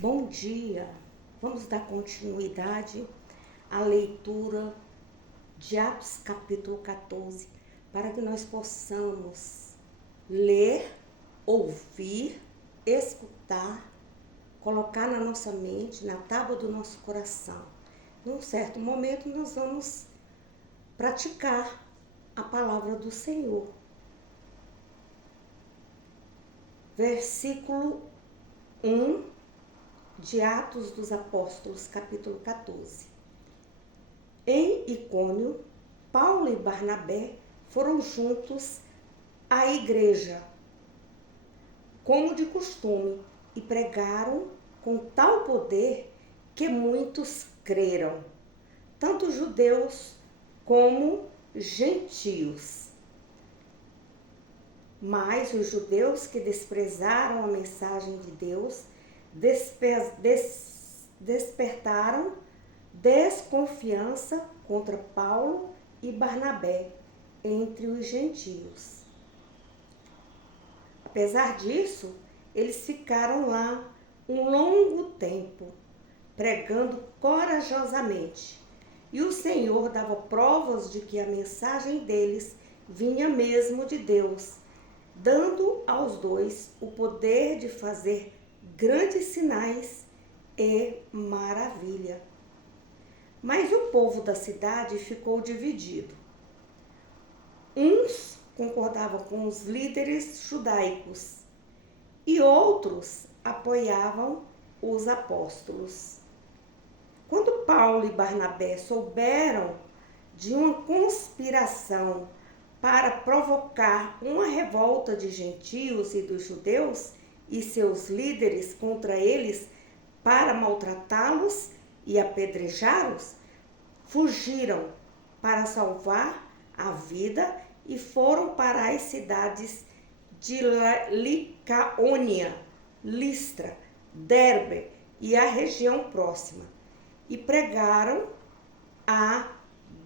Bom dia! Vamos dar continuidade à leitura de Atos capítulo 14, para que nós possamos ler, ouvir, escutar, colocar na nossa mente, na tábua do nosso coração. Num certo momento nós vamos praticar a palavra do Senhor. Versículo 1 de Atos dos Apóstolos, capítulo 14. Em Icônio, Paulo e Barnabé foram juntos à igreja, como de costume, e pregaram com tal poder que muitos creram, tanto judeus como gentios. Mas os judeus que desprezaram a mensagem de Deus despertaram desconfiança contra Paulo e Barnabé entre os gentios. Apesar disso, eles ficaram lá um longo tempo, pregando corajosamente. E o Senhor dava provas de que a mensagem deles vinha mesmo de Deus, dando aos dois o poder de fazer grandes sinais e maravilha. Mas o povo da cidade ficou dividido. Uns concordavam com os líderes judaicos e outros apoiavam os apóstolos. Quando Paulo e Barnabé souberam de uma conspiração para provocar uma revolta de gentios e dos judeus e seus líderes contra eles para maltratá-los e apedrejá-los, fugiram para salvar a vida e foram para as cidades de Licaônia, Listra, Derbe e a região próxima, e pregaram a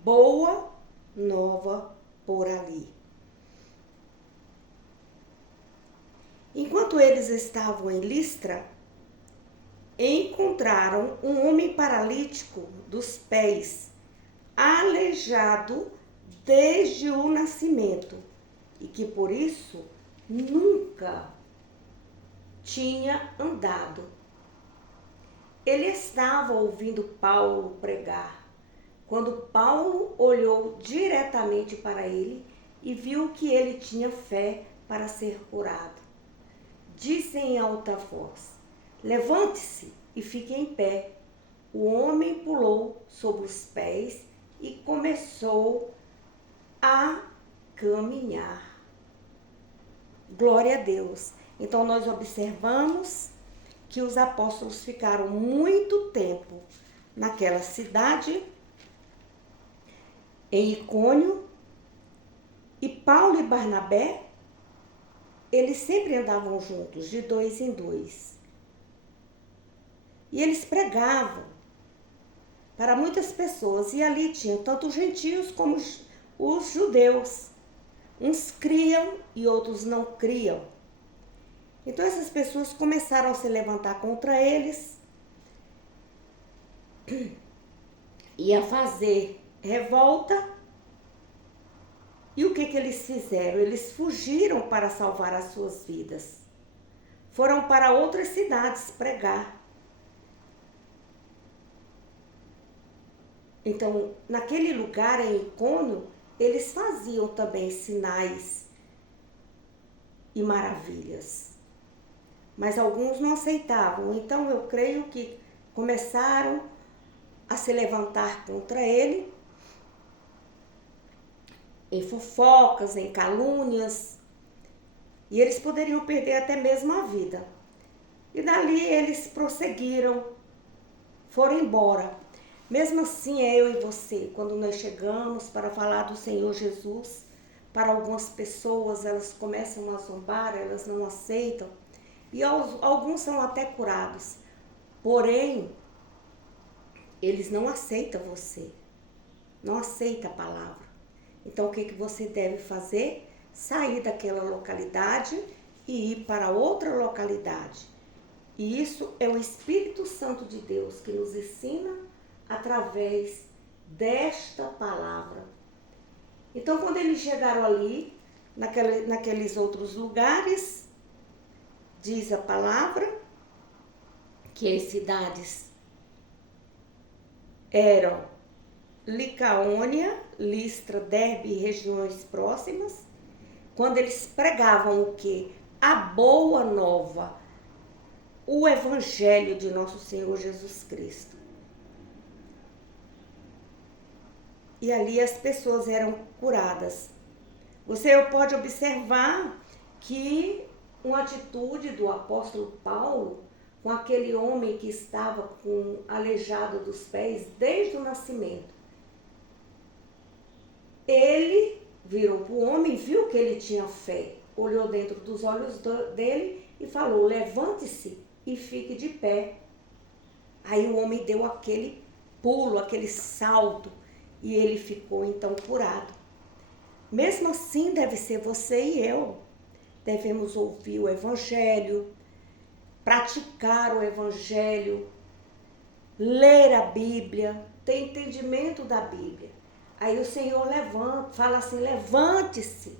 boa nova por ali. Enquanto eles estavam em Listra, encontraram um homem paralítico dos pés, aleijado desde o nascimento, e que por isso nunca tinha andado. Ele estava ouvindo Paulo pregar, quando Paulo olhou diretamente para ele e viu que ele tinha fé para ser curado. Disse em alta voz: levante-se e fique em pé. O homem pulou sobre os pés e começou a caminhar. Glória a Deus. Então nós observamos que os apóstolos ficaram muito tempo naquela cidade, em Icônio, e Paulo e Barnabé, eles sempre andavam juntos, de dois em dois. E eles pregavam para muitas pessoas, e ali tinham tanto os gentios como os judeus. Uns criam e outros não criam. Então essas pessoas começaram a se levantar contra eles e a fazer revolta. E o que eles fizeram? Eles fugiram para salvar as suas vidas. Foram para outras cidades pregar. Então, naquele lugar em Icônio, eles faziam também sinais e maravilhas. Mas alguns não aceitavam. Então, eu creio que começaram a se levantar contra ele, em fofocas, em calúnias, e eles poderiam perder até mesmo a vida. E dali eles prosseguiram, foram embora. Mesmo assim, eu e você, quando nós chegamos para falar do Senhor Jesus, para algumas pessoas, elas começam a zombar, elas não aceitam, e alguns são até curados. Porém, eles não aceitam você, não aceitam a palavra. Então, o que você deve fazer? Sair daquela localidade e ir para outra localidade. E isso é o Espírito Santo de Deus que nos ensina através desta palavra. Então, quando eles chegaram ali, naqueles outros lugares, diz a palavra que as cidades eram Licaônia, Listra, Derbe e regiões próximas. Quando eles pregavam o quê? A boa nova, o evangelho de nosso Senhor Jesus Cristo. E ali as pessoas eram curadas. Você pode observar que uma atitude do apóstolo Paulo com aquele homem que estava com aleijado dos pés desde o nascimento. Ele virou para o homem, viu que ele tinha fé, olhou dentro dos olhos dele e falou: levante-se e fique de pé. Aí o homem deu aquele pulo, aquele salto, e ele ficou então curado. Mesmo assim, deve ser você e eu. Devemos ouvir o evangelho, praticar o evangelho, ler a Bíblia, ter entendimento da Bíblia. Aí o Senhor fala assim: levante-se,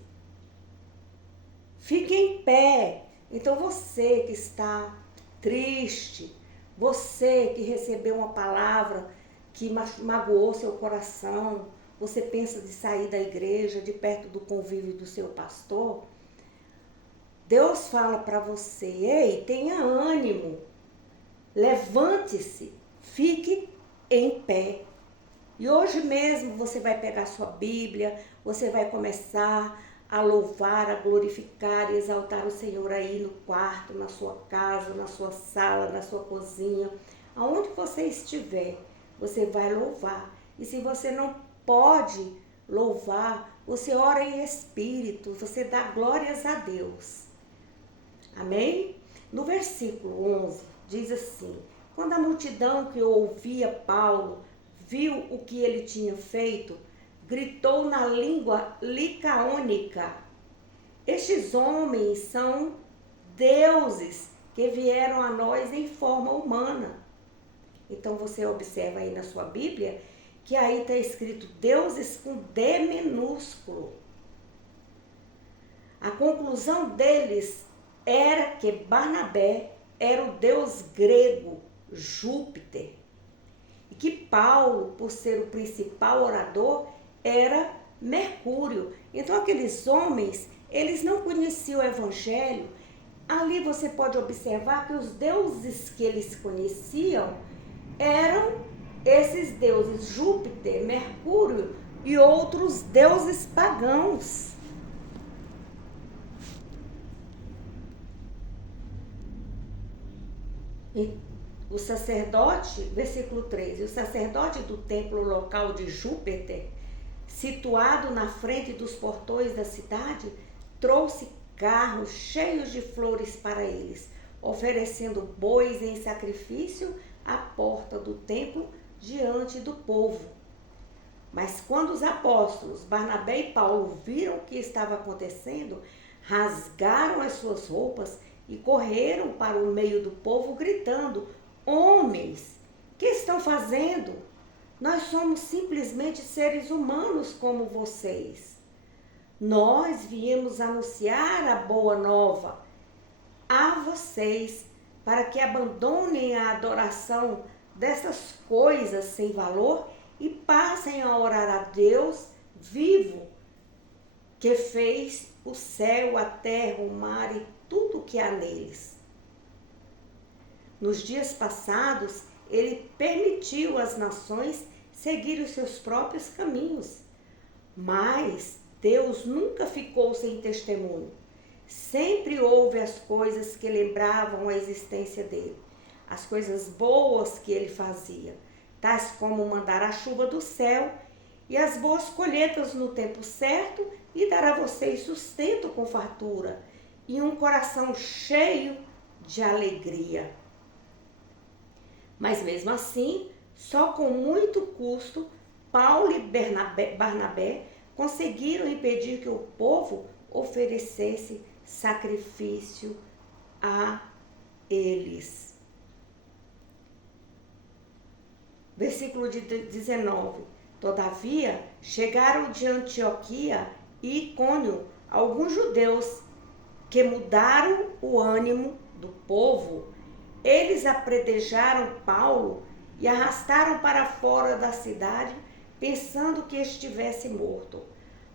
fique em pé. Então você que está triste, você que recebeu uma palavra que magoou seu coração, você pensa de sair da igreja, de perto do convívio do seu pastor, Deus fala para você: ei, tenha ânimo, levante-se, fique em pé. E hoje mesmo você vai pegar sua Bíblia, você vai começar a louvar, a glorificar e exaltar o Senhor aí no quarto, na sua casa, na sua sala, na sua cozinha, aonde você estiver, você vai louvar. E se você não pode louvar, você ora em espírito, você dá glórias a Deus. Amém? No versículo 11 diz assim: quando a multidão que ouvia Paulo viu o que ele tinha feito, gritou na língua licaônica: estes homens são deuses que vieram a nós em forma humana. Então você observa aí na sua Bíblia que aí está escrito deuses com D minúsculo. A conclusão deles era que Barnabé era o deus grego Júpiter e que Paulo, por ser o principal orador, era Mercúrio. Então aqueles homens, eles não conheciam o evangelho. Ali você pode observar que os deuses que eles conheciam eram esses deuses Júpiter, Mercúrio e outros deuses pagãos. E o sacerdote, versículo 13, o sacerdote do templo local de Júpiter, situado na frente dos portões da cidade, trouxe carros cheios de flores para eles, oferecendo bois em sacrifício à porta do templo diante do povo. Mas quando os apóstolos Barnabé e Paulo viram o que estava acontecendo, rasgaram as suas roupas e correram para o meio do povo gritando: homens, que estão fazendo? Nós somos simplesmente seres humanos como vocês. Nós viemos anunciar a boa nova a vocês para que abandonem a adoração dessas coisas sem valor e passem a orar a Deus vivo, que fez o céu, a terra, o mar e tudo o que há neles. Nos dias passados, ele permitiu às nações seguir os seus próprios caminhos, mas Deus nunca ficou sem testemunho. Sempre houve as coisas que lembravam a existência dele, as coisas boas que ele fazia, tais como mandar a chuva do céu e as boas colheitas no tempo certo e dar a vocês sustento com fartura e um coração cheio de alegria. Mas mesmo assim, só com muito custo, Paulo e Barnabé conseguiram impedir que o povo oferecesse sacrifício a eles. Versículo 19. Todavia, chegaram de Antioquia e Icônio alguns judeus que mudaram o ânimo do povo. Eles apredejaram Paulo e arrastaram para fora da cidade, pensando que estivesse morto.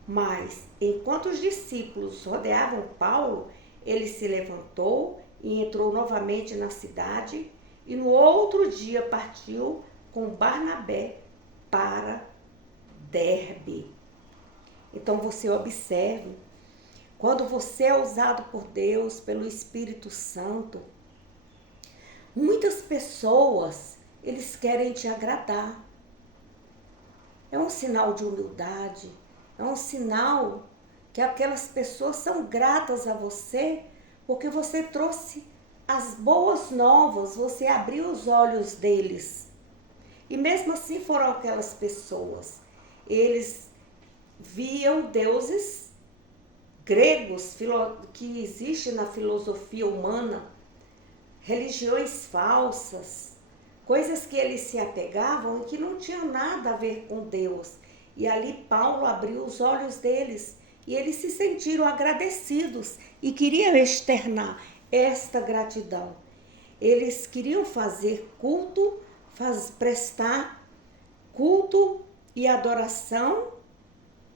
Mas, enquanto os discípulos rodeavam Paulo, ele se levantou e entrou novamente na cidade, e no outro dia partiu com Barnabé para Derbe. Então você observe, quando você é usado por Deus, pelo Espírito Santo, muitas pessoas, eles querem te agradar. É um sinal de humildade, é um sinal que aquelas pessoas são gratas a você, porque você trouxe as boas novas, você abriu os olhos deles. E mesmo assim foram aquelas pessoas. Eles viam deuses gregos que existem na filosofia humana, religiões falsas, coisas que eles se apegavam e que não tinham nada a ver com Deus. E ali Paulo abriu os olhos deles e eles se sentiram agradecidos e queriam externar esta gratidão. Eles queriam fazer culto, prestar culto e adoração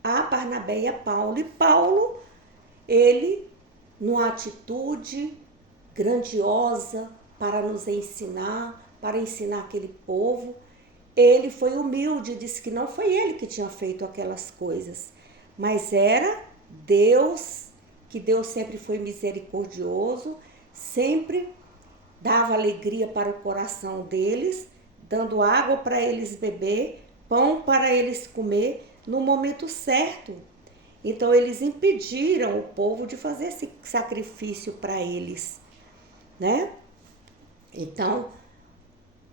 a Barnabé e a Paulo. E Paulo, ele, numa atitude grandiosa para nos ensinar, para ensinar aquele povo, ele foi humilde, disse que não foi ele que tinha feito aquelas coisas, mas era Deus, que Deus sempre foi misericordioso, sempre dava alegria para o coração deles, dando água para eles beber, pão para eles comer no momento certo. Então eles impediram o povo de fazer esse sacrifício para eles, né? Então,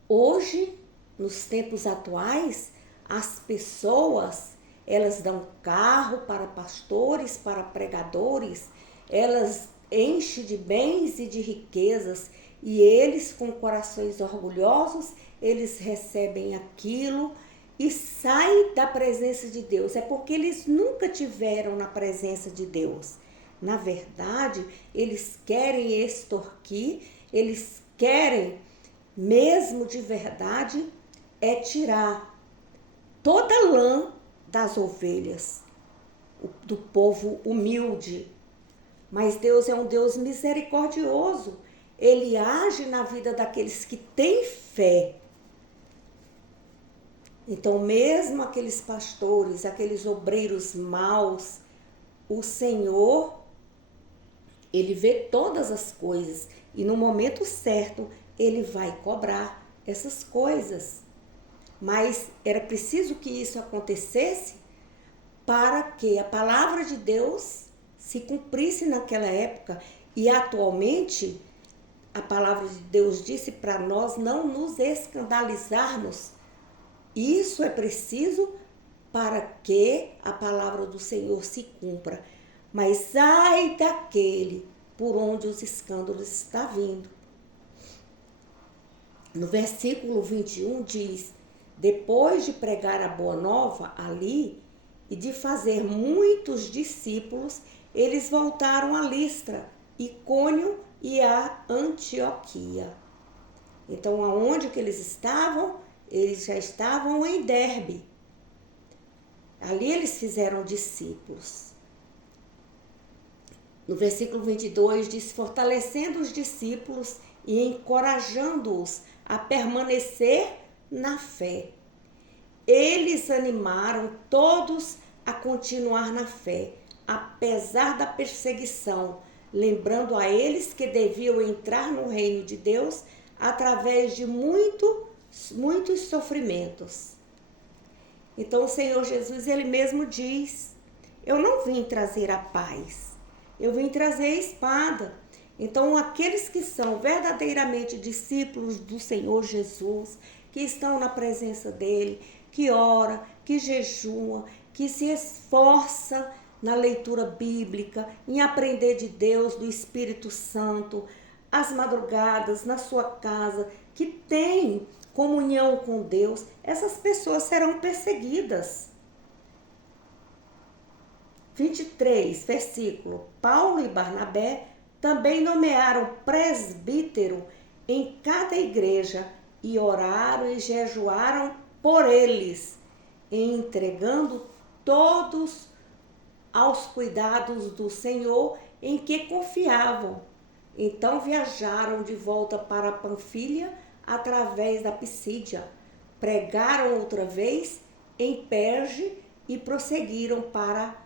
hoje, nos tempos atuais, as pessoas, elas dão carro para pastores, para pregadores, elas enchem de bens e de riquezas, e eles, com corações orgulhosos, eles recebem aquilo e saem da presença de Deus. É porque eles nunca tiveram na presença de Deus. Na verdade, eles querem extorquir, eles querem, mesmo de verdade, é tirar toda a lã das ovelhas, do povo humilde. Mas Deus é um Deus misericordioso. Ele age na vida daqueles que têm fé. Então, mesmo aqueles pastores, aqueles obreiros maus, o Senhor, ele vê todas as coisas e no momento certo ele vai cobrar essas coisas. Mas era preciso que isso acontecesse para que a palavra de Deus se cumprisse naquela época. E atualmente, a palavra de Deus disse para nós não nos escandalizarmos. Isso é preciso para que a palavra do Senhor se cumpra. Mas ai daquele por onde os escândalos estão vindo. No versículo 21 diz: depois de pregar a boa nova ali e de fazer muitos discípulos, eles voltaram a Listra, Icônio e a Antioquia. Então, aonde que eles estavam? Eles já estavam em Derbe. Ali eles fizeram discípulos. No versículo 22 diz: fortalecendo os discípulos e encorajando-os a permanecer na fé. Eles animaram todos a continuar na fé, apesar da perseguição, lembrando a eles que deviam entrar no reino de Deus através de muitos sofrimentos. Então o Senhor Jesus, ele mesmo diz: eu não vim trazer a paz, eu vim trazer a espada. Então aqueles que são verdadeiramente discípulos do Senhor Jesus, que estão na presença dele, que ora, que jejua, que se esforça na leitura bíblica, em aprender de Deus, do Espírito Santo, as madrugadas na sua casa, que tem comunhão com Deus, essas pessoas serão perseguidas. 23, versículo. Paulo e Barnabé também nomearam presbítero em cada igreja e oraram e jejuaram por eles, entregando todos aos cuidados do Senhor em que confiavam. Então viajaram de volta para Panfilha através da Pisídia, pregaram outra vez em Perge e prosseguiram para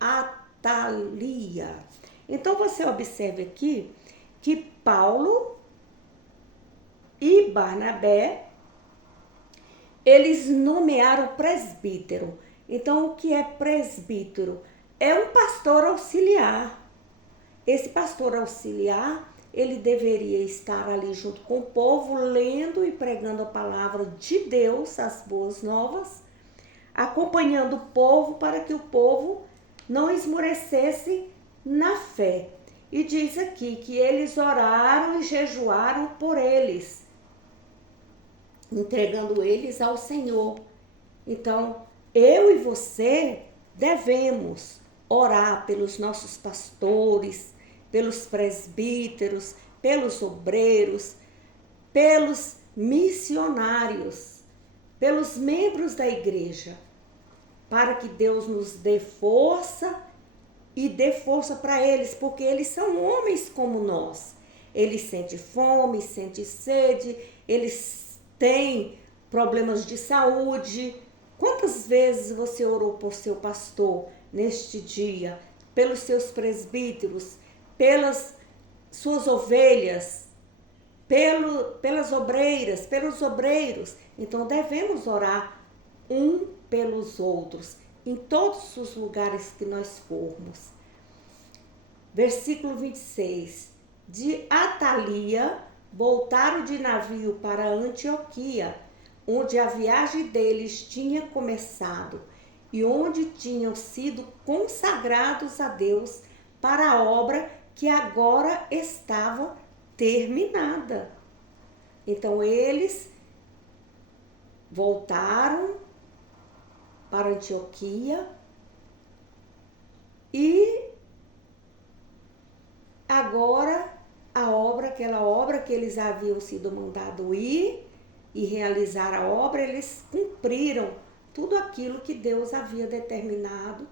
Atalia. Então você observe aqui que Paulo e Barnabé, eles nomearam presbítero. Então o que é presbítero? É um pastor auxiliar. Esse pastor auxiliar, ele deveria estar ali junto com o povo, lendo e pregando a palavra de Deus, as boas novas, acompanhando o povo para que o povo não esmorecesse na fé. E diz aqui que eles oraram e jejuaram por eles, entregando eles ao Senhor. Então, eu e você devemos orar pelos nossos pastores, pelos presbíteros, pelos obreiros, pelos missionários, pelos membros da igreja, para que Deus nos dê força e dê força para eles, porque eles são homens como nós. Eles sentem fome, sentem sede, eles têm problemas de saúde. Quantas vezes você orou por seu pastor neste dia, pelos seus presbíteros, pelas suas ovelhas, pelas obreiras, pelos obreiros? Então devemos orar um pelos outros, em todos os lugares que nós formos. Versículo 26. De Atalia, voltaram de navio para Antioquia, onde a viagem deles tinha começado e onde tinham sido consagrados a Deus para a obra que agora estava terminada. Então eles voltaram para Antioquia e agora aquela obra que eles haviam sido mandados ir e realizar a obra, eles cumpriram tudo aquilo que Deus havia determinado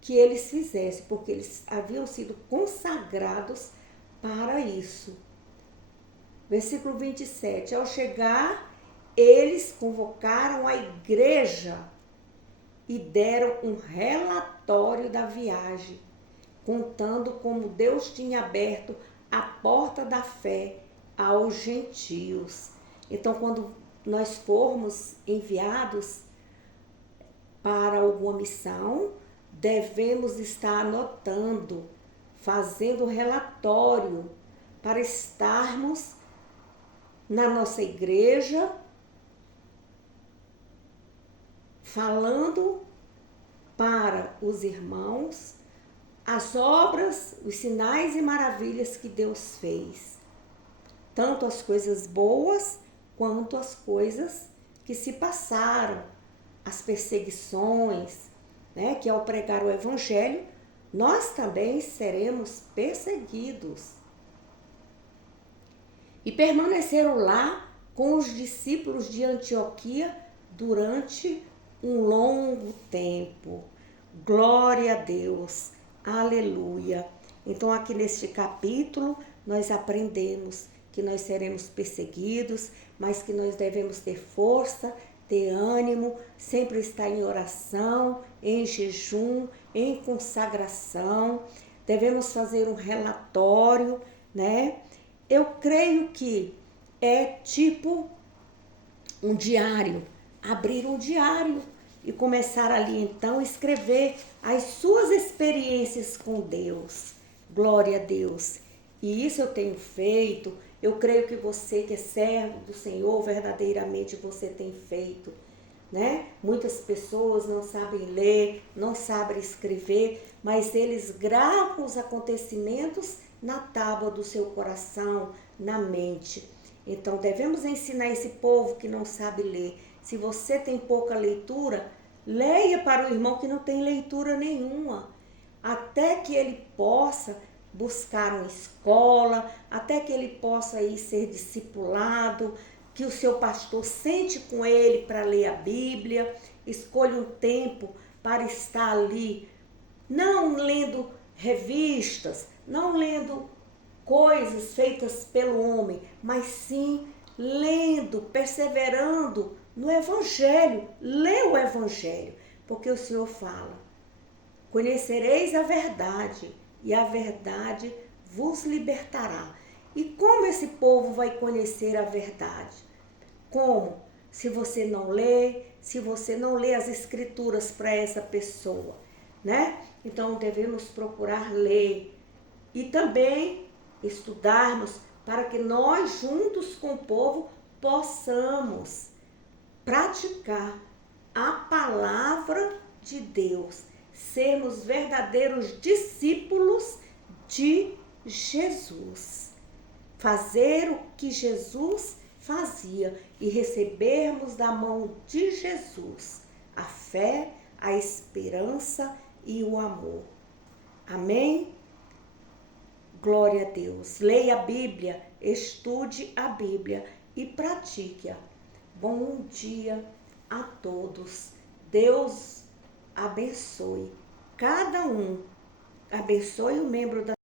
que eles fizessem, porque eles haviam sido consagrados para isso. Versículo 27. Ao chegar, eles convocaram a igreja e deram um relatório da viagem, contando como Deus tinha aberto a porta da fé aos gentios. Então, quando nós formos enviados para alguma missão, devemos estar anotando, fazendo relatório, para estarmos na nossa igreja, falando para os irmãos as obras, os sinais e maravilhas que Deus fez. Tanto as coisas boas quanto as coisas que se passaram, as perseguições, né? Que ao pregar o evangelho, nós também seremos perseguidos. E permaneceram lá com os discípulos de Antioquia durante um longo tempo. Glória a Deus, aleluia. Então aqui neste capítulo nós aprendemos que nós seremos perseguidos, mas que nós devemos ter força, ter ânimo, sempre estar em oração, em jejum, em consagração. Devemos fazer um relatório, né? Eu creio que é tipo um diário, abrir um diário e começar ali então a escrever as suas experiências com Deus. Glória a Deus. E isso eu tenho feito. Eu creio que você que é servo do Senhor, verdadeiramente você tem feito, né? Muitas pessoas não sabem ler, não sabem escrever, mas eles gravam os acontecimentos na tábua do seu coração, na mente. Então devemos ensinar esse povo que não sabe ler. Se você tem pouca leitura, leia para o irmão que não tem leitura nenhuma, até que ele possa buscar uma escola, até que ele possa ir ser discipulado, que o seu pastor sente com ele para ler a Bíblia, escolha um tempo para estar ali, não lendo revistas, não lendo coisas feitas pelo homem, mas sim lendo, perseverando no Evangelho. Lê o Evangelho, porque o Senhor fala: conhecereis a verdade, e a verdade vos libertará. E como esse povo vai conhecer a verdade? Como? Se você não lê, se você não lê as escrituras para essa pessoa, né? Então devemos procurar ler e também estudarmos para que nós, juntos com o povo, possamos praticar a palavra de Deus, sermos verdadeiros discípulos de Jesus, fazer o que Jesus fazia e recebermos da mão de Jesus a fé, a esperança e o amor. Amém? Glória a Deus. Leia a Bíblia, estude a Bíblia e pratique-a. Bom dia a todos. Deus abençoe cada um. Abençoe o membro da